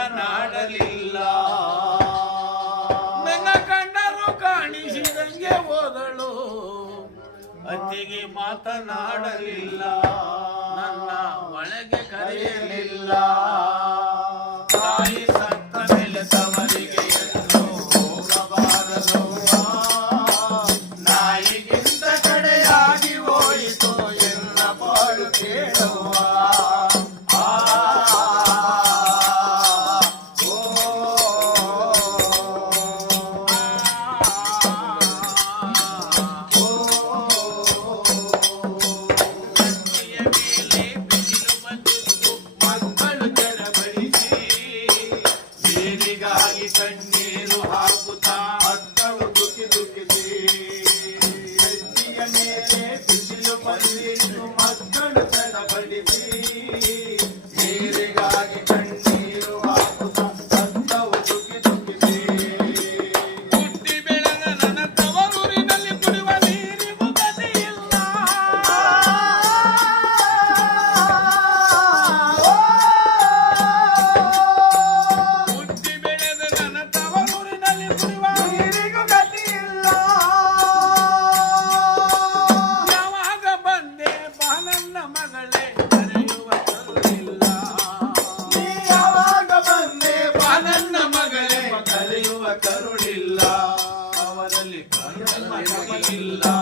ಮಾತನಾಡಲಿಲ್ಲ. ನನ್ನ ಕಂಡರು ಕಾಣಿಸಿದಂಗೆ ಓದಳು ಅತ್ತಿಗೆ ಮಾತನಾಡಲಿಲ್ಲ. ನನ್ನ ಒಳಗೆ ಕರೆಯಲಿಲ್ಲ. ತಾಯಿ no rabo tá. கண்மணியில்லா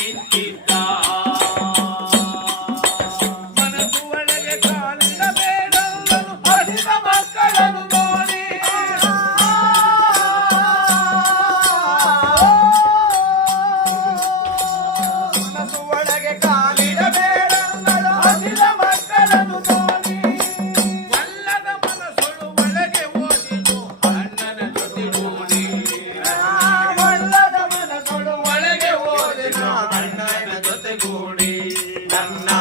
நினைத்திட்ட ನನ್ನ